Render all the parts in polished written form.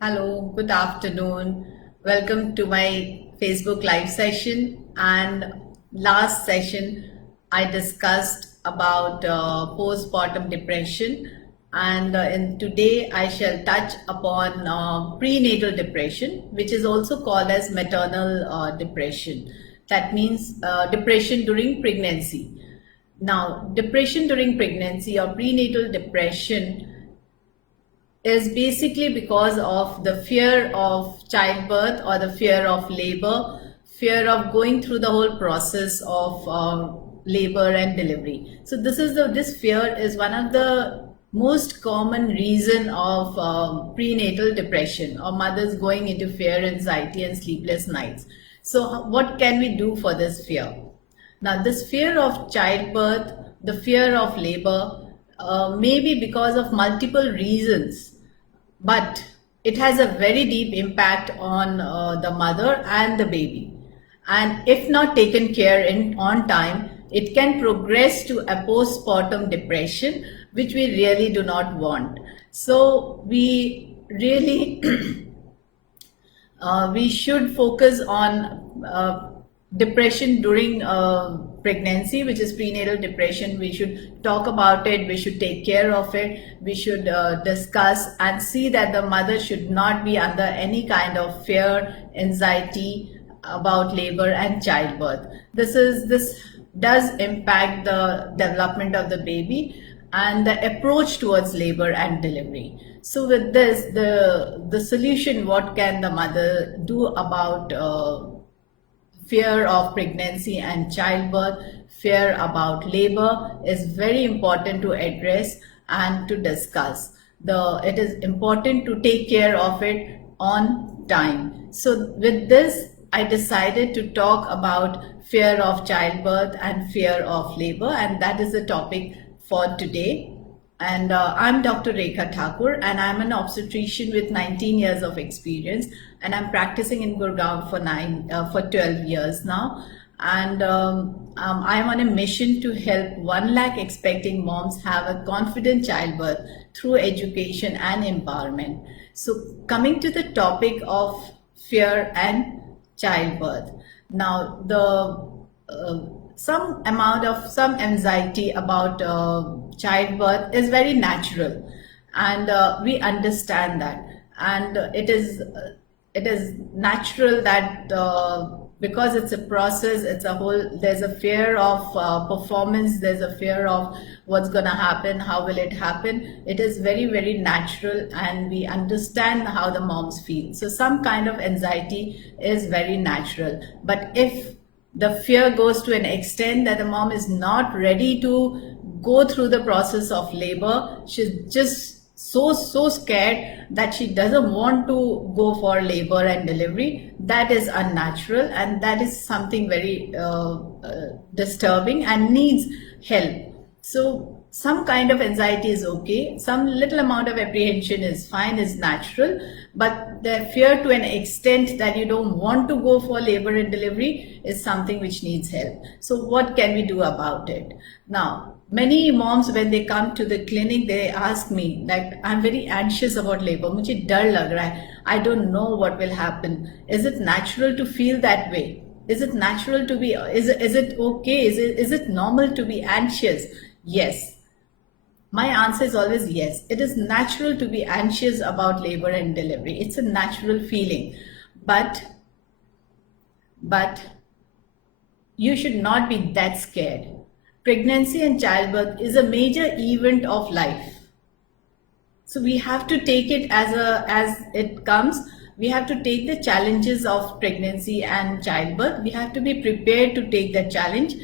Hello, good afternoon. Welcome to my Facebook live session. And last session, I discussed about postpartum depression. And in today, I shall touch upon prenatal depression, which is also called as maternal depression. That means depression during pregnancy. Now, depression during pregnancy or prenatal depression is basically because of the fear of childbirth or the fear of labor, fear of going through the whole process of labor and delivery. So this fear is one of the most common reason of prenatal depression or mothers going into fear, anxiety, and sleepless nights. So what can we do for this fear? Now, this fear of childbirth, the fear of labor, may be because of multiple reasons, but it has a very deep impact on the mother and the baby. And if not taken care in on time, it can progress to a postpartum depression, which we really do not want. So we really we should focus on depression during pregnancy, which is prenatal depression. We should talk about it, we should take care of it, we should discuss and see that the mother should not be under any kind of fear, anxiety about labor and childbirth. This does impact the development of the baby and the approach towards labor and delivery. So with this, the solution, what can the mother do about fear of pregnancy and childbirth, fear about labor, is very important to address and to discuss. It is important to take care of it on time. So with this, I decided to talk about fear of childbirth and fear of labor, and that is the topic for today. And I'm Dr. Rekha Thakur, and I'm an obstetrician with 19 years of experience, and I'm practicing in Gurgaon for 12 years now. And I'm on a mission to help 1 lakh expecting moms have a confident childbirth through education and empowerment. So coming to the topic of fear and childbirth. Now, some anxiety about childbirth is very natural, and we understand that, and it is natural that because it's a process, it's a whole, there's a fear of performance, there's a fear of what's going to happen, how will it happen. It is very, very natural, and we understand how the moms feel. So some kind of anxiety is very natural. But if the fear goes to an extent that the mom is not ready to go through the process of labor, she's just so scared that she doesn't want to go for labor and delivery, that is unnatural, and that is something very disturbing and needs help. So some kind of anxiety is okay, some little amount of apprehension is fine, is natural, but the fear to an extent that you don't want to go for labor and delivery is something which needs help. So what can we do about it? Now, many moms, when they come to the clinic, they ask me, like, I'm very anxious about labor, मुझे डर लग रहा है, I don't know what will happen. Is it natural to feel that way? Is it natural to be, is it okay? Is it normal to be anxious? Yes. My answer is always yes. It is natural to be anxious about labor and delivery. It's a natural feeling. But you should not be that scared. Pregnancy and childbirth is a major event of life. So we have to take it as it comes. We have to take the challenges of pregnancy and childbirth. We have to be prepared to take the challenge.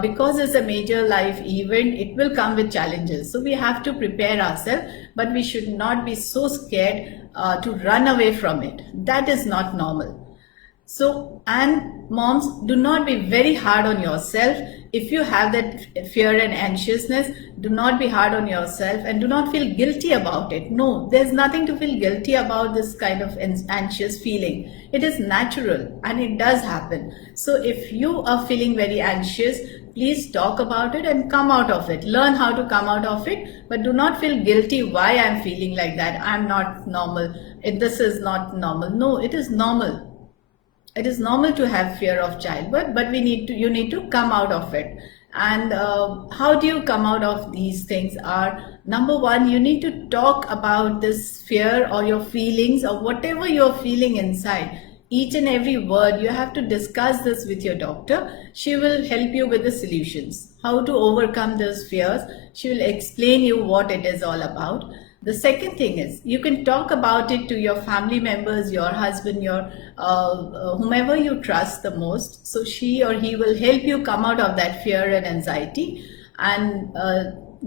Because it's a major life event, it will come with challenges. So we have to prepare ourselves, but we should not be so scared to run away from it. That is not normal. So, and moms, do not be very hard on yourself. If you have that fear and anxiousness, do not be hard on yourself and do not feel guilty about it. No, there's nothing to feel guilty about this kind of anxious feeling. It is natural and it does happen. So if you are feeling very anxious, please talk about it and come out of it. Learn how to come out of it, but do not feel guilty why I'm feeling like that. I'm not normal. this is not normal. No, it is normal. It is normal to have fear of childbirth, but you need to come out of it. And how do you come out of these things? Are number one, you need to talk about this fear or your feelings or whatever you're feeling inside. Each and every word, you have to discuss this with your doctor. She will help you with the solutions, how to overcome those fears. She will explain you what it is all about. The second thing is you can talk about it to your family members, your husband, your whomever you trust the most. So she or he will help you come out of that fear and anxiety, and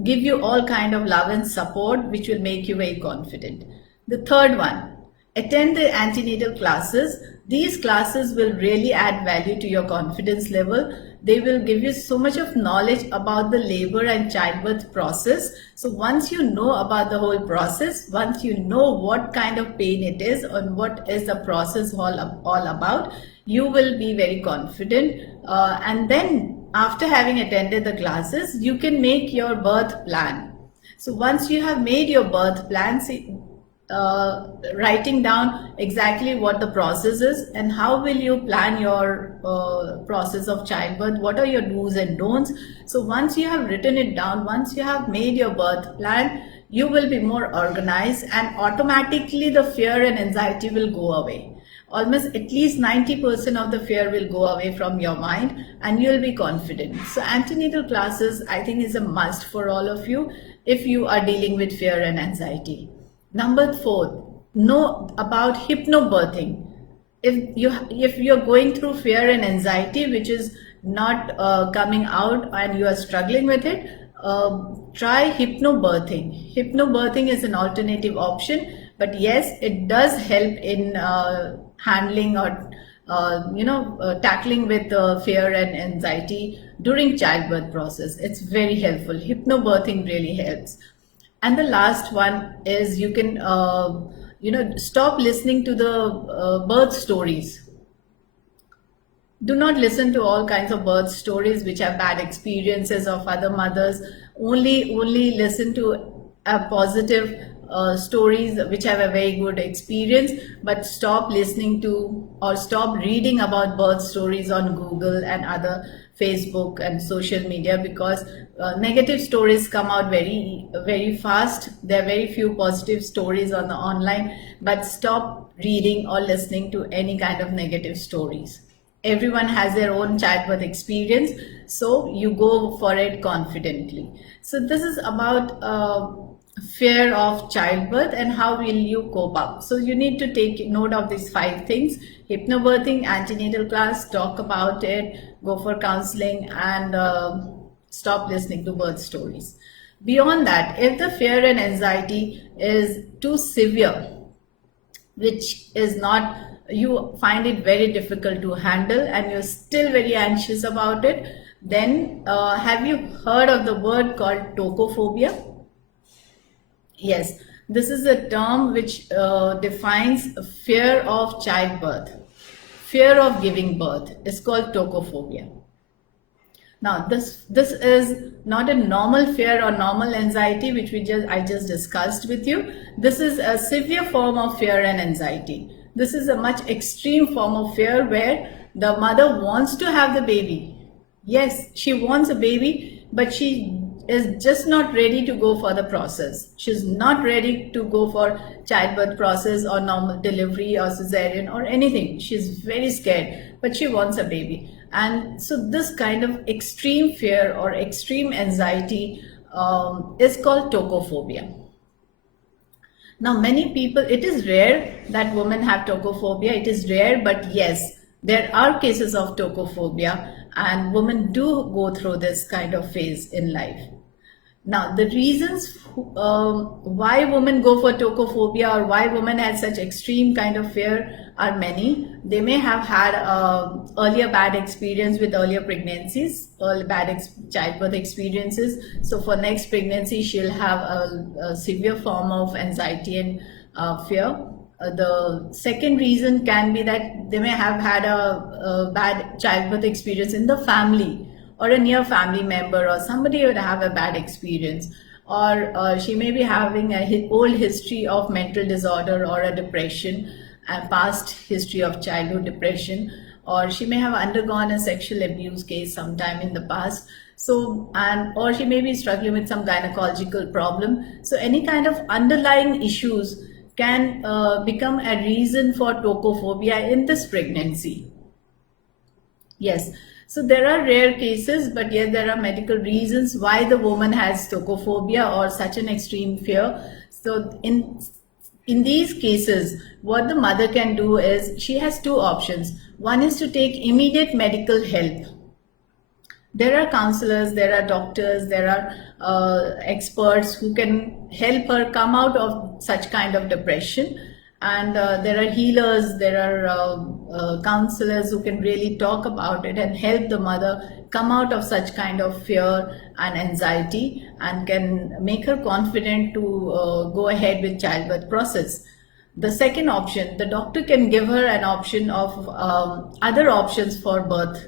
give you all kind of love and support, which will make you very confident. The third one, attend the antenatal classes. These classes will really add value to your confidence level. They will give you so much of knowledge about the labor and childbirth process. So once you know about the whole process, once you know what kind of pain it is and what is the process all about, you will be very confident. And then after having attended the classes, you can make your birth plan. So once you have made your birth plan, writing down exactly what the process is and how will you plan your process of childbirth, what are your do's and don'ts. So once you have written it down, once you have made your birth plan, you will be more organized, and automatically the fear and anxiety will go away. Almost at least 90% of the fear will go away from your mind, and you'll be confident. So antenatal classes, I think, is a must for all of you if you are dealing with fear and anxiety. Number 4, know about hypnobirthing. If you're going through fear and anxiety, which is not coming out and you are struggling with it, try hypnobirthing. Hypnobirthing is an alternative option, but yes, it does help in handling or tackling with fear and anxiety during childbirth process. It's very helpful. Hypnobirthing really helps. And the last one is you can stop listening to the birth stories. Do not listen to all kinds of birth stories which have bad experiences of other mothers. Only listen to positive stories which have a very good experience, but stop listening to or stop reading about birth stories on Google and other Facebook and social media, because negative stories come out very, very fast. There are very few positive stories on the online, but stop reading or listening to any kind of negative stories. Everyone has their own childbirth experience, so you go for it confidently. So this is about fear of childbirth and how will you cope up. So you need to take note of these 5 things: hypnobirthing, antenatal class, talk about it, go for counseling, and stop listening to birth stories. Beyond that, if the fear and anxiety is too severe, which is not, you find it very difficult to handle and you're still very anxious about it, then have you heard of the word called tocophobia? Yes, this is a term which defines fear of childbirth, fear of giving birth. It's called tocophobia. Now, this is not a normal fear or normal anxiety which I just discussed with you. This is a severe form of fear and anxiety. This is a much extreme form of fear where the mother wants to have the baby. Yes, she wants a baby, but she is just not ready to go for the process. She's not ready to go for childbirth process or normal delivery or cesarean or anything. She's very scared, but she wants a baby. And so this kind of extreme fear or extreme anxiety is called tocophobia. Now, many people, it is rare that women have tocophobia. It is rare, but yes, there are cases of tocophobia, and women do go through this kind of phase in life. Now, the reasons why women go for tocophobia or why women have such extreme kind of fear are many. They may have had earlier bad experience with earlier pregnancies, or bad childbirth experiences. So for next pregnancy, she'll have a severe form of anxiety and fear. The second reason can be that they may have had a bad childbirth experience in the family, or a near family member or somebody would have a bad experience, or she may be having a old history of mental disorder or a depression, a past history of childhood depression, or she may have undergone a sexual abuse case sometime in the past. So, and or she may be struggling with some gynecological problem. So any kind of underlying issues can become a reason for tocophobia in this pregnancy. Yes, so there are rare cases, but yes, there are medical reasons why the woman has tocophobia or such an extreme fear. So in these cases, what the mother can do is she has two options. One is to take immediate medical help. There are counselors, there are doctors, there are experts who can help her come out of such kind of depression. And there are healers, there are counselors who can really talk about it and help the mother come out of such kind of fear and anxiety, and can make her confident to go ahead with childbirth process. The second option, the doctor can give her an option of other options for birth,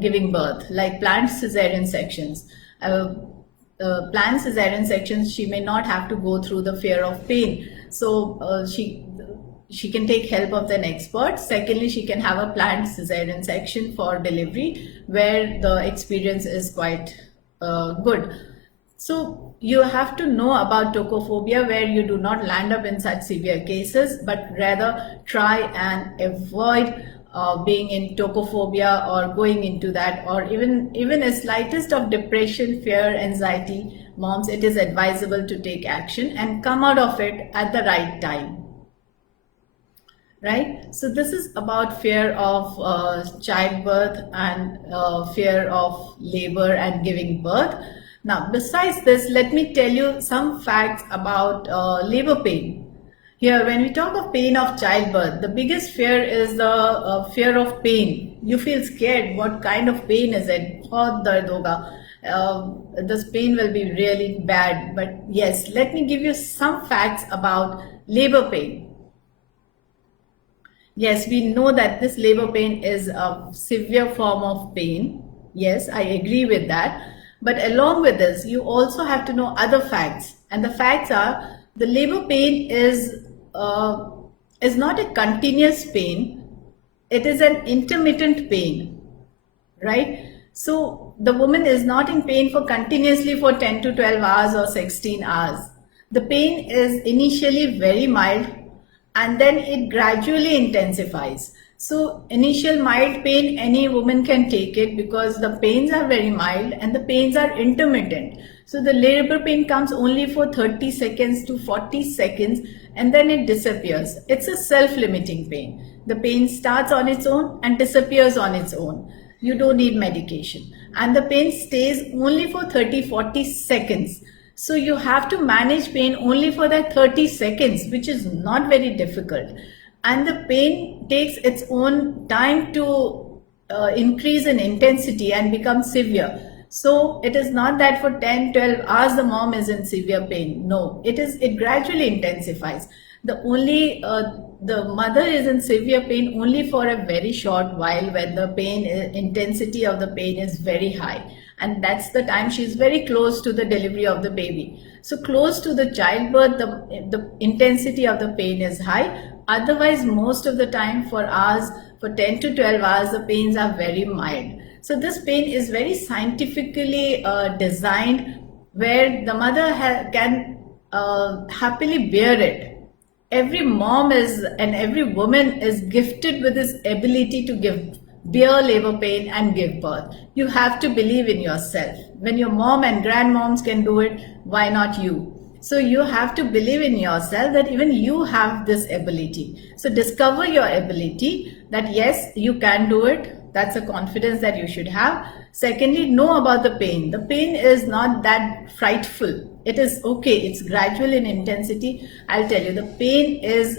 giving birth, like planned cesarean sections. Planned cesarean sections, she may not have to go through the fear of pain. So she can take help of an expert. Secondly, she can have a planned cesarean section for delivery where the experience is quite good. So you have to know about tocophobia where you do not land up in such severe cases, but rather try and avoid being in tocophobia or going into that, or even a slightest of depression, fear, anxiety. Moms, it is advisable to take action and come out of it at the right time. Right? So this is about fear of childbirth and fear of labor and giving birth. Now, besides this, let me tell you some facts about labor pain. Here, when we talk of pain of childbirth, the biggest fear is the fear of pain. You feel scared. What kind of pain is it? Bahut dard hoga. This pain will be really bad. But yes, let me give you some facts about labor pain. Yes, we know that this labor pain is a severe form of pain. Yes, I agree with that. But along with this, you also have to know other facts. And the facts are, the labor pain is not a continuous pain. It is an intermittent pain, right? So the woman is not in pain for continuously for 10 to 12 hours or 16 hours. The pain is initially very mild and then it gradually intensifies. So initial mild pain, any woman can take it because the pains are very mild and the pains are intermittent. So the labor pain comes only for 30 seconds to 40 seconds and then it disappears. It's a self-limiting pain. The pain starts on its own and disappears on its own. You don't need medication. And the pain stays only for 30-40 seconds. So you have to manage pain only for that 30 seconds, which is not very difficult. And the pain takes its own time to increase in intensity and become severe. So it is not that for 10-12 hours the mom is in severe pain. No, it gradually intensifies. The mother is in severe pain only for a very short while when the pain intensity of the pain is very high. And that's the time she is very close to the delivery of the baby. So close to the childbirth, the intensity of the pain is high. Otherwise, most of the time for hours, for 10 to 12 hours, the pains are very mild. So this pain is very scientifically designed where the mother can happily bear it. Every mom and every woman is gifted with this ability to bear labor pain and give birth. You have to believe in yourself. When your mom and grandmoms can do it, why not you? So you have to believe in yourself that even you have this ability. So discover your ability that yes, you can do it. That's a confidence that you should have. Secondly, know about the pain. The pain is not that frightful. It is okay. It's gradual in intensity. I'll tell you, the pain is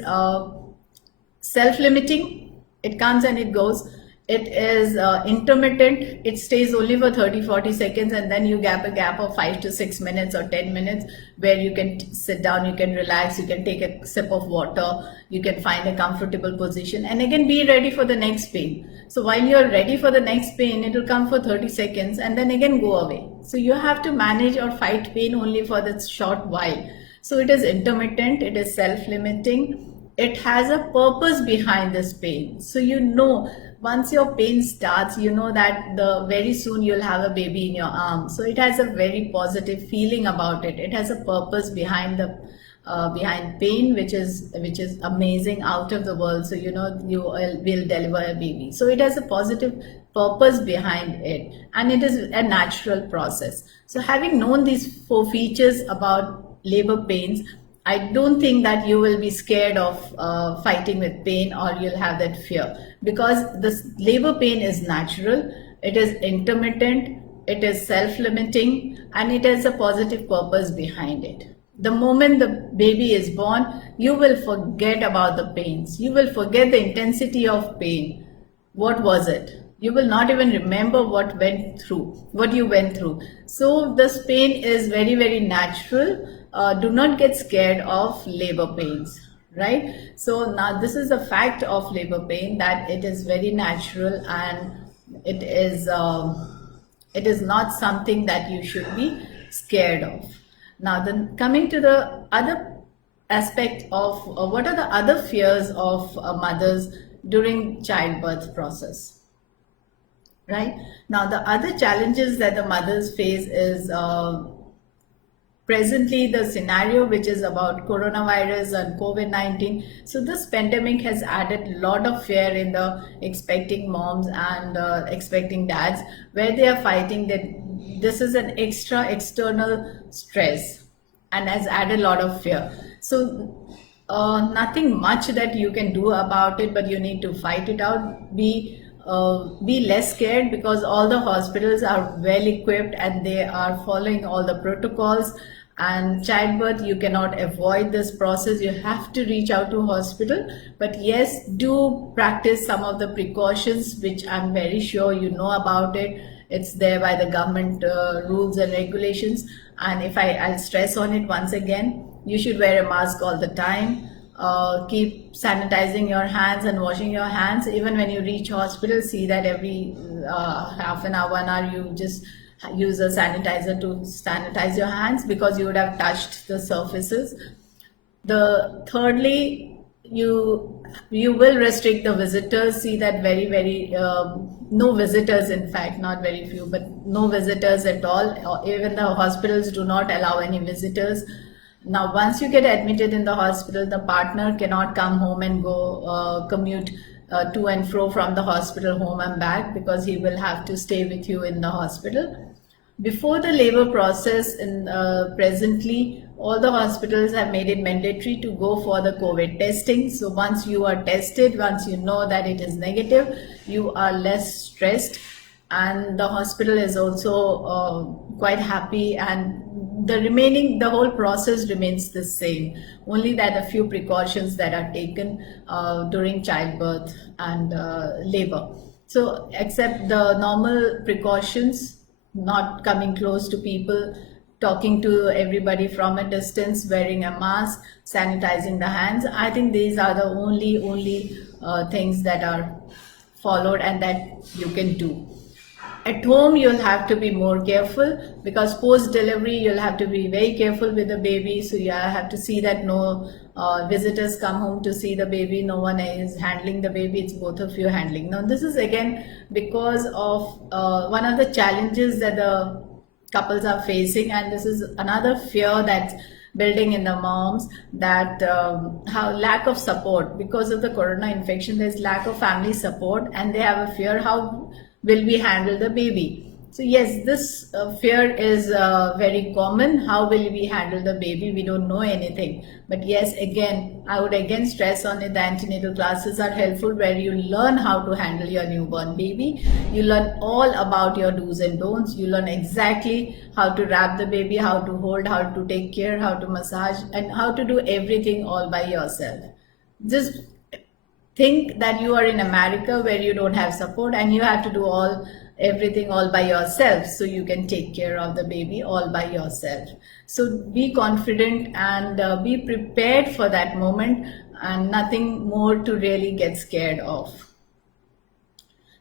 self-limiting. It comes and it goes. it is intermittent. It stays only for 30-40 seconds, and then you gap a gap of 5 to 6 minutes or 10 minutes where you can sit down, you can relax, you can take a sip of water, you can find a comfortable position, and again be ready for the next pain. So while you're ready for the next pain, it will come for 30 seconds and then again go away. So you have to manage or fight pain only for this short while. So it is intermittent, it is self-limiting, it has a purpose behind this pain. So once your pain starts, you know that the very soon you'll have a baby in your arms. So it has a very positive feeling about it. It has a purpose behind behind pain, which is amazing, out of the world. So you will deliver a baby. So it has a positive purpose behind it, and it is a natural process. So having known these 4 features about labor pains, I don't think that you will be scared of fighting with pain, or you'll have that fear, because this labor pain is natural, it is intermittent, it is self-limiting, and it has a positive purpose behind it. The moment the baby is born, you will forget about the pains. You will forget the intensity of pain. What was it? You will not even remember what you went through. So this pain is very, very natural. Do not get scared of labor pains, right? So now this is a fact of labor pain, that it is very natural, and it is not something that you should be scared of. Now then, coming to the other aspect of what are the other fears of mothers during childbirth process, right? Now the other challenges that the mothers face is presently the scenario which is about coronavirus and COVID-19. So this pandemic has added a lot of fear in the expecting moms and expecting dads, where they are fighting that this is an extra external stress and has added a lot of fear. So nothing much that you can do about it, but you need to fight it out. Be less scared, because all the hospitals are well equipped and they are following all the protocols. And childbirth, you cannot avoid this process, you have to reach out to hospital. But yes, do practice some of the precautions which I'm very sure you know about it. It's there by the government rules and regulations. And if I'll stress on it once again, you should wear a mask all the time. Keep sanitizing your hands and washing your hands. Even when you reach hospital, see that every half an hour, 1 hour, you just use a sanitizer to sanitize your hands, because you would have touched the surfaces. Thirdly, you will restrict the visitors. See that very no visitors, in fact, not very few, but no visitors at all. Even the hospitals do not allow any visitors. Now once you get admitted in the hospital, the partner cannot come home and go commute to and fro from the hospital home and back, because he will have to stay with you in the hospital. Before the labor process, presently all the hospitals have made it mandatory to go for the COVID testing. So once you are tested, once you know that it is negative, you are less stressed, and the hospital is also quite happy, and the whole process remains the same, only that a few precautions that are taken during childbirth and labor. So except the normal precautions, not coming close to people, talking to everybody from a distance, wearing a mask, sanitizing the hands, I think these are the only things that are followed and that you can do. At home, you'll have to be more careful, because post-delivery, you'll have to be very careful with the baby. So you have to see that no visitors come home to see the baby. No one is handling the baby. It's both of you handling. Now, this is again because of one of the challenges that the couples are facing. And this is another fear that's building in the moms, that how lack of support because of the corona infection. There's lack of family support, and they have a fear, how will we handle the baby? So yes, this fear is very common. How will we handle the baby? We don't know anything. But yes, again, I would again stress on it, the antenatal classes are helpful, where you learn how to handle your newborn baby. You learn all about your do's and don'ts. You learn exactly how to wrap the baby, how to hold, how to take care, how to massage, and how to do everything all by yourself. Just think that you are in America where you don't have support and you have to do everything all by yourself, so you can take care of the baby all by yourself. So be confident and be prepared for that moment, and nothing more to really get scared of.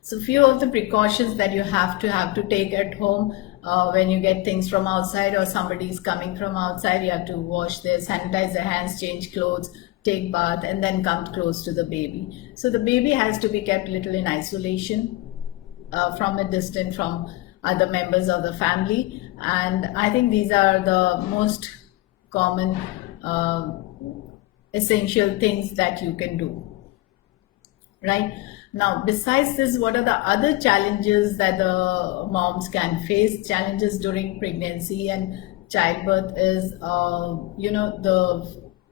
So few of the precautions that you have to take at home. When you get things from outside or somebody is coming from outside, you have to wash their, sanitize their hands, change clothes, take bath, and then come close to the baby. So the baby has to be kept little in isolation, from a distance from other members of the family. And I think these are the most common essential things that you can do. Right now, besides this, what are the other challenges that the moms can face? Challenges during pregnancy and childbirth is, the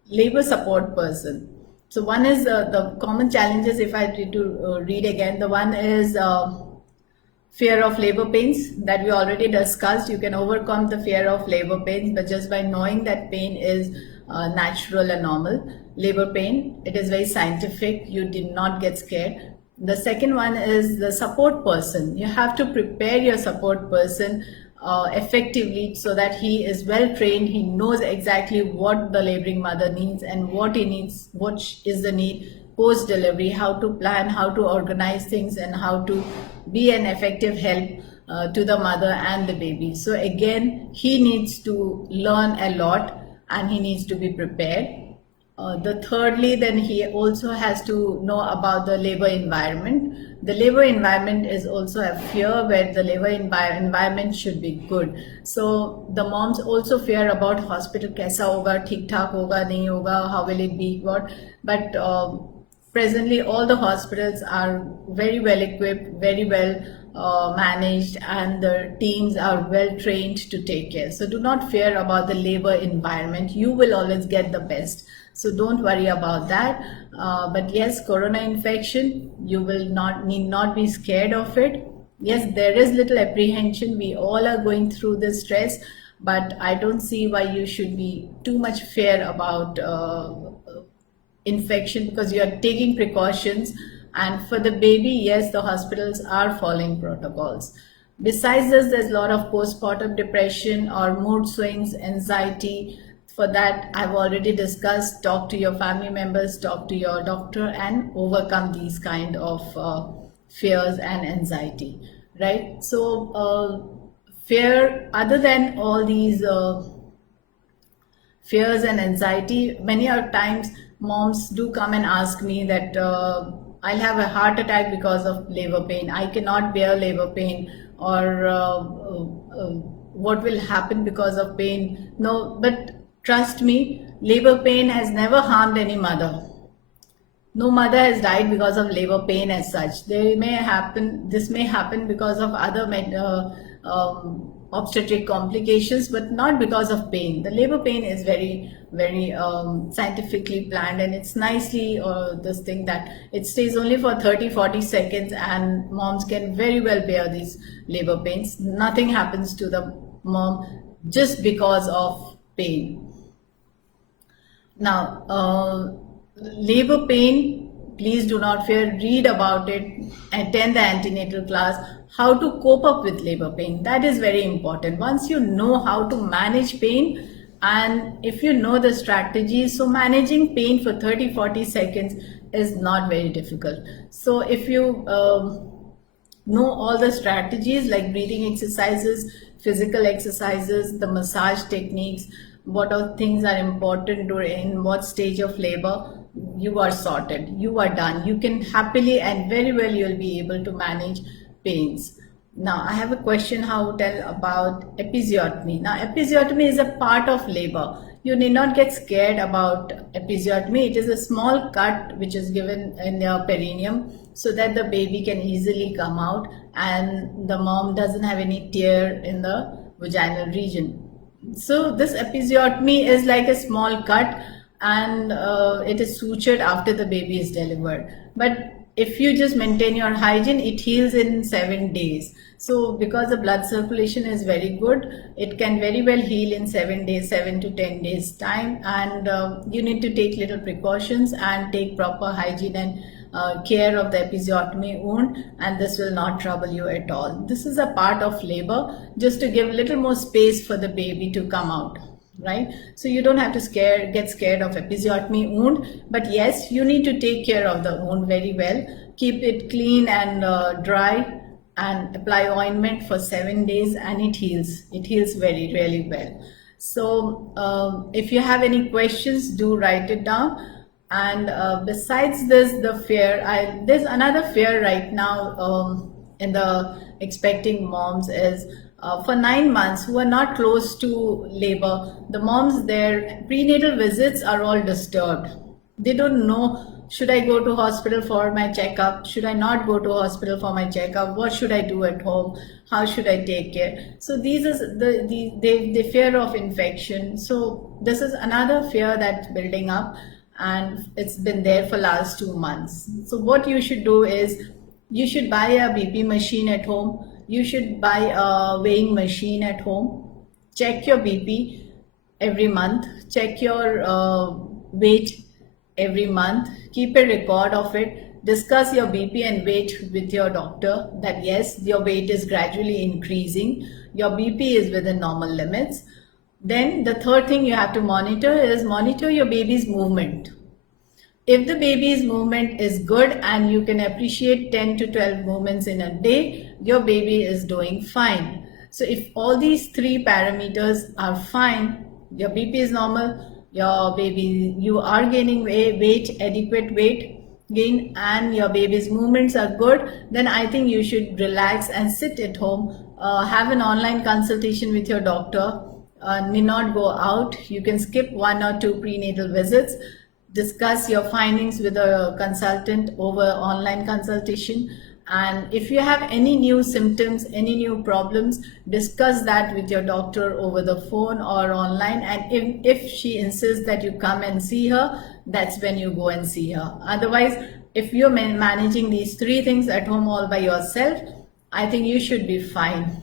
labor support person. So one is the common challenges, if I need to read again, the one is fear of labor pains that we already discussed. You can overcome the fear of labor pains, but just by knowing that pain is natural and normal. Labor pain, it is very scientific, you did not get scared. The second one is the support person. You have to prepare your support person effectively, so that he is well trained, he knows exactly what the laboring mother needs and what he needs, what is the need post delivery, how to plan, how to organize things, and how to be an effective help to the mother and the baby. So again, he needs to learn a lot and he needs to be prepared. Thirdly, then he also has to know about the labor environment. The labor environment is also a fear, where the labor environment should be good. So the moms also fear about hospital, kaisa hoga, theek thak hoga, nahi hoga, how will it be, what. But presently all the hospitals are very well equipped, very well managed, and the teams are well trained to take care. So do not fear about the labor environment. You will always get the best. So don't worry about that. But yes, corona infection, you will need not be scared of it. Yes, there is little apprehension. We all are going through this stress, but I don't see why you should be too much fear about infection, because you are taking precautions. And for the baby, yes, the hospitals are following protocols. Besides this, there's a lot of postpartum depression or mood swings, anxiety. For that, I've already discussed. Talk to your family members, talk to your doctor, and overcome these kind of fears and anxiety, right? So fear, other than all these fears and anxiety, many times moms do come and ask me that I'll have a heart attack because of labor pain, I cannot bear labor pain, or what will happen because of pain. No, but trust me, labor pain has never harmed any mother. No mother has died because of labor pain as such. This may happen because of other obstetric complications, but not because of pain. The labor pain is very, very scientifically planned, and it's nicely this thing that it stays only for 30-40 seconds, and moms can very well bear these labor pains. Nothing happens to the mom just because of pain. Now, labor pain, please do not fear. Read about it, attend the antenatal class, how to cope up with labor pain. That is very important. Once you know how to manage pain, and if you know the strategies, so managing pain for 30-40 seconds is not very difficult. So if you know all the strategies like breathing exercises, physical exercises, the massage techniques, what all things are important during what stage of labor, you are sorted, you are done. You can happily and very well you'll be able to manage pains. Now I have a question, how to tell about episiotomy. Now episiotomy is a part of labor. You need not get scared about episiotomy. It is a small cut which is given in your perineum so that the baby can easily come out and the mom doesn't have any tear in the vaginal region. So this episiotomy is like a small cut, and it is sutured after the baby is delivered. But if you just maintain your hygiene, it heals in 7 days. So because the blood circulation is very good, it can very well heal in 7 days, 7 to 10 days time. And you need to take little precautions and take proper hygiene and care of the episiotomy wound, and this will not trouble you at all. This is a part of labor, just to give little more space for the baby to come out, right? So you don't have to get scared of episiotomy wound, but yes, you need to take care of the wound very well. Keep it clean and dry, and apply ointment for 7 days, and it heals very really well. So if you have any questions, do write it down. And besides this, the fear, there's another fear right now in the expecting moms is for 9 months who are not close to labor, the moms, their prenatal visits are all disturbed. They don't know, should I go to hospital for my checkup? Should I not go to hospital for my checkup? What should I do at home? How should I take care? So these is the fear of infection. So this is another fear that's building up, and it's been there for last 2 months. So what you should do is, you should buy a BP machine at home. You should buy a weighing machine at home. Check your BP every month. Check your weight every month. Keep a record of it. Discuss your BP and weight with your doctor, that yes, your weight is gradually increasing. Your BP is within normal limits. Then the third thing you have to monitor is monitor your baby's movement. If the baby's movement is good and you can appreciate 10 to 12 movements in a day, your baby is doing fine. So if all these 3 parameters are fine, your BP is normal, your baby, you are gaining weight, adequate weight gain, and your baby's movements are good, then I think you should relax and sit at home. Have an online consultation with your doctor. Need not go out. You can skip 1 or 2 prenatal visits. Discuss your findings with a consultant over online consultation. And if you have any new symptoms, any new problems, discuss that with your doctor over the phone or online. And if she insists that you come and see her, that's when you go and see her. Otherwise, if you're managing these 3 things at home all by yourself, I think you should be fine.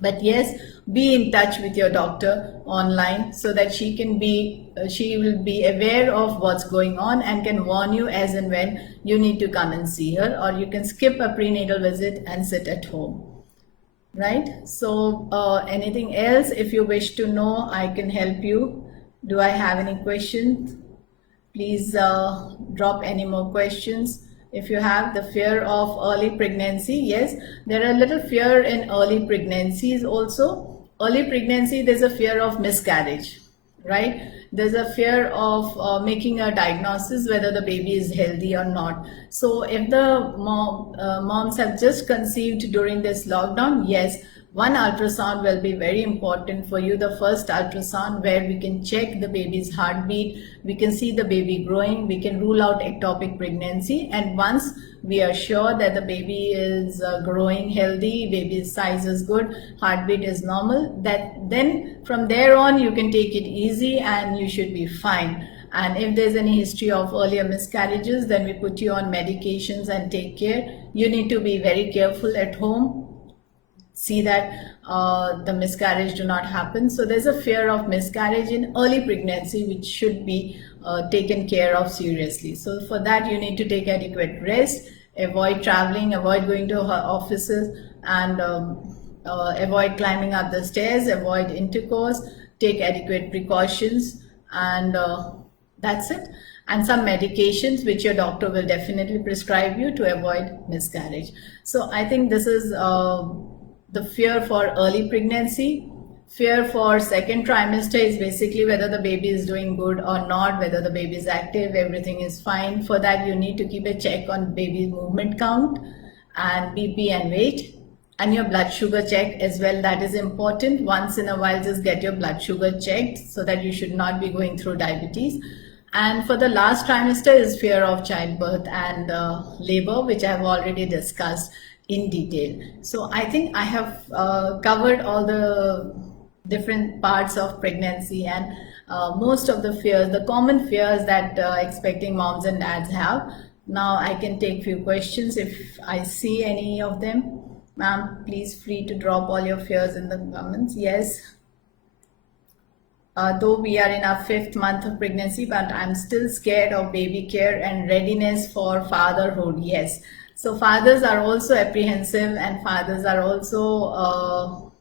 But yes, be in touch with your doctor online so that she will be aware of what's going on and can warn you as and when you need to come and see her, or you can skip a prenatal visit and sit at home, right? So anything else, if you wish to know, I can help you. Do I have any questions? Please drop any more questions. If you have the fear of early pregnancy, yes, there are a little fear in early pregnancies also. Early pregnancy, there's a fear of miscarriage, right? There's a fear of making a diagnosis whether the baby is healthy or not. So if the moms have just conceived during this lockdown, yes, one ultrasound will be very important for you. The first ultrasound, where we can check the baby's heartbeat, we can see the baby growing, we can rule out ectopic pregnancy. And once we are sure that the baby is growing healthy, baby's size is good, heartbeat is normal, then from there on you can take it easy and you should be fine. And if there's any history of earlier miscarriages, then we put you on medications and take care. You need to be very careful at home. See that the miscarriage do not happen. So there's a fear of miscarriage in early pregnancy, which should be taken care of seriously. So for that, you need to take adequate rest, avoid traveling, avoid going to offices, and avoid climbing up the stairs, avoid intercourse, take adequate precautions, and that's it. And some medications which your doctor will definitely prescribe you to avoid miscarriage. So I think this is the fear for early pregnancy. Fear for second trimester is basically whether the baby is doing good or not, whether the baby is active, everything is fine. For that, you need to keep a check on baby's movement count and BP and weight, and your blood sugar check as well. That is important. Once in a while, just get your blood sugar checked so that you should not be going through diabetes. And for the last trimester is fear of childbirth and labor, which I have already discussed in detail. So I think I have covered all the different parts of pregnancy and most of the fears, the common fears that expecting moms and dads have. Now I can take few questions if I see any of them. Ma'am, please free to drop all your fears in the comments. Yes. though we are in our 5th month of pregnancy, but I'm still scared of baby care and readiness for fatherhood. Yes. So fathers are also apprehensive, and fathers are also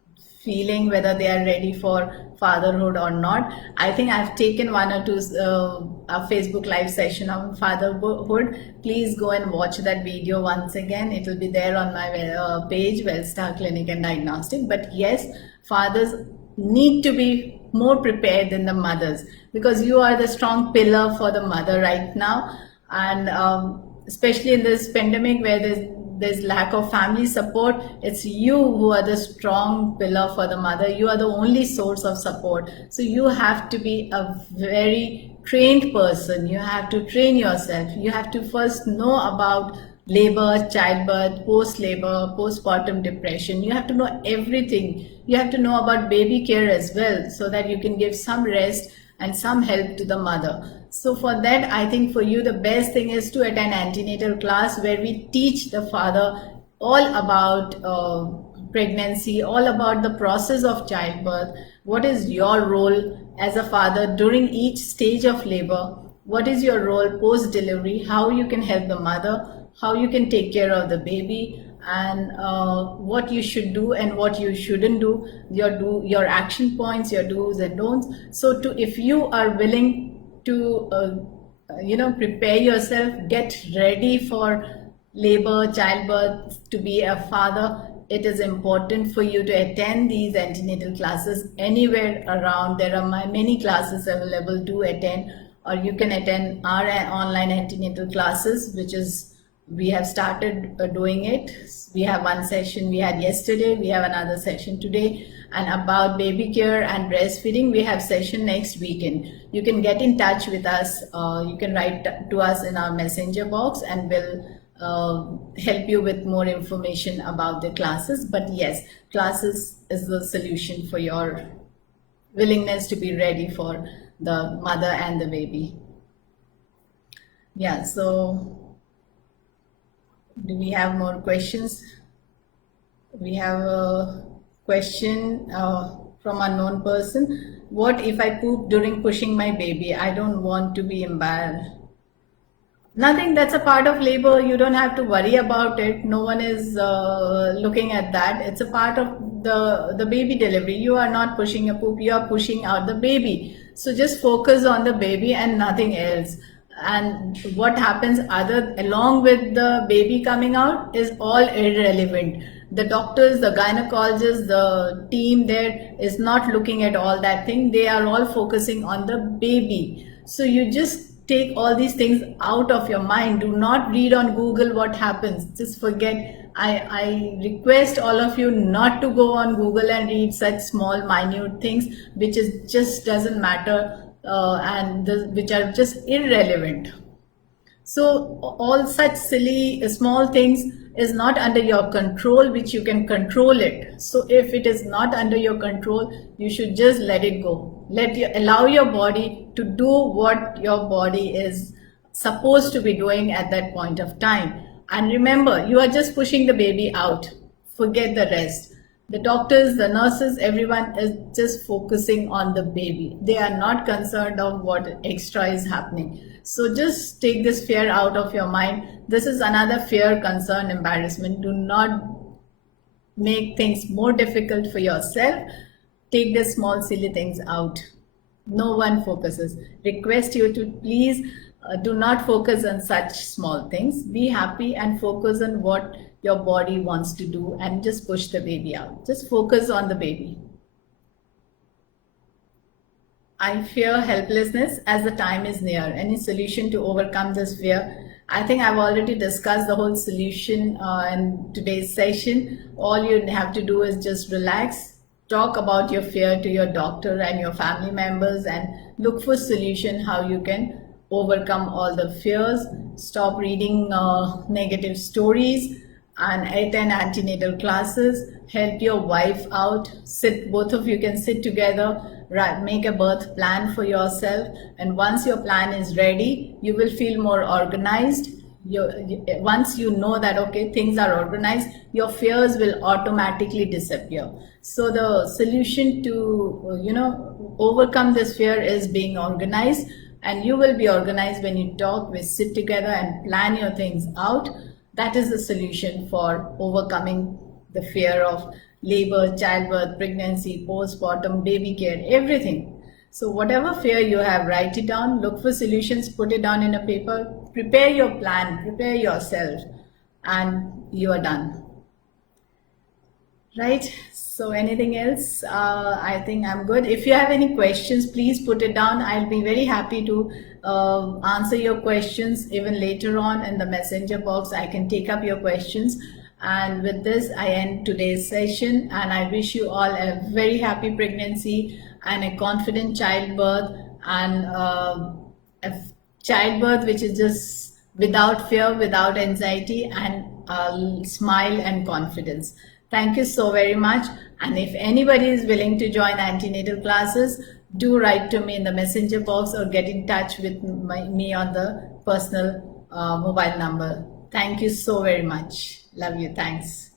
feeling whether they are ready for fatherhood or not. I think I've taken one or two a Facebook live session on fatherhood. Please go and watch that video once again. It will be there on my page, Wellstar Clinic and Diagnostic. But yes, fathers need to be more prepared than the mothers, because you are the strong pillar for the mother right now. And especially in this pandemic where there's lack of family support, it's you who are the strong pillar for the mother. You are the only source of support. So you have to be a very trained person. You have to train yourself. You have to first know about labor, childbirth, post-labor, postpartum depression. You have to know everything. You have to know about baby care as well, so that you can give some rest and some help to the mother. So for that, I think for you, the best thing is to attend antenatal class, where we teach the father all about pregnancy, all about the process of childbirth. What is your role as a father during each stage of labor? What is your role post-delivery? How you can help the mother, how you can take care of the baby, and what you should do and what you shouldn't do, your action points, your do's and don'ts. So if you are willing to prepare yourself, get ready for labor, childbirth, to be a father, it is important for you to attend these antenatal classes anywhere around. There are many classes available to attend, or you can attend our online antenatal classes, which is, we have started doing it. We have one session we had yesterday, we have another session today. And about baby care and breastfeeding, we have session next weekend. You can get in touch with us. You can write to us in our messenger box, and we'll help you with more information about the classes. But yes, classes is the solution for your willingness to be ready for the mother and the baby. Yeah, so do we have more questions? We have a question from a known person. What if I poop during pushing my baby? I don't want to be embarrassed. Nothing, that's a part of labor. You don't have to worry about it. No one is looking at that. It's a part of the baby delivery. You are not pushing a poop, you are pushing out the baby. So just focus on the baby and nothing else. And what happens along with the baby coming out is all irrelevant. The doctors, the gynecologists, the team there is not looking at all that thing. They are all focusing on the baby. So you just take all these things out of your mind. Do not read on Google what happens. Just forget. I request all of you not to go on Google and read such small, minute things, which is just doesn't matter. Which are just irrelevant. So all such silly small things is not under your control, which you can control it. So if it is not under your control, you should just let it go. Allow your body to do what your body is supposed to be doing at that point of time. And remember, you are just pushing the baby out. Forget the rest. The doctors, the nurses, everyone is just focusing on the baby. They are not concerned of what extra is happening. So just take this fear out of your mind. This is another fear, concern, embarrassment. Do not make things more difficult for yourself. Take the small silly things out. No one focuses. Request you to please do not focus on such small things. Be happy and focus on what your body wants to do, and just push the baby out. Just focus on the baby. I fear helplessness as the time is near. Any solution to overcome this fear? I think I've already discussed the whole solution in today's session. All you have to do is just relax, talk about your fear to your doctor and your family members, and look for solution how you can overcome all the fears. Stop reading negative stories and attend antenatal classes. Help your wife out. Both of you can sit together, make a birth plan for yourself, and once your plan is ready, you will feel more organized. once you know that okay, things are organized, your fears will automatically disappear. So the solution to overcome this fear is being organized, and you will be organized when you talk, we sit together and plan your things out. That is the solution for overcoming the fear of labor, childbirth, pregnancy, postpartum, baby care, everything. So whatever fear you have, write it down, look for solutions, put it down in a paper, prepare your plan, prepare yourself, and you are done. Right? So anything else? I think I'm good. If you have any questions, please put it down. I'll be very happy to answer your questions even later on in the messenger box. I can take up your questions. And with this, I end today's session, and I wish you all a very happy pregnancy and a confident childbirth, and a childbirth which is just without fear, without anxiety, and smile and confidence. Thank you so very much. And if anybody is willing to join antenatal classes, do write to me in the messenger box or get in touch with me on the personal mobile number. Thank you so very much. Love you. Thanks.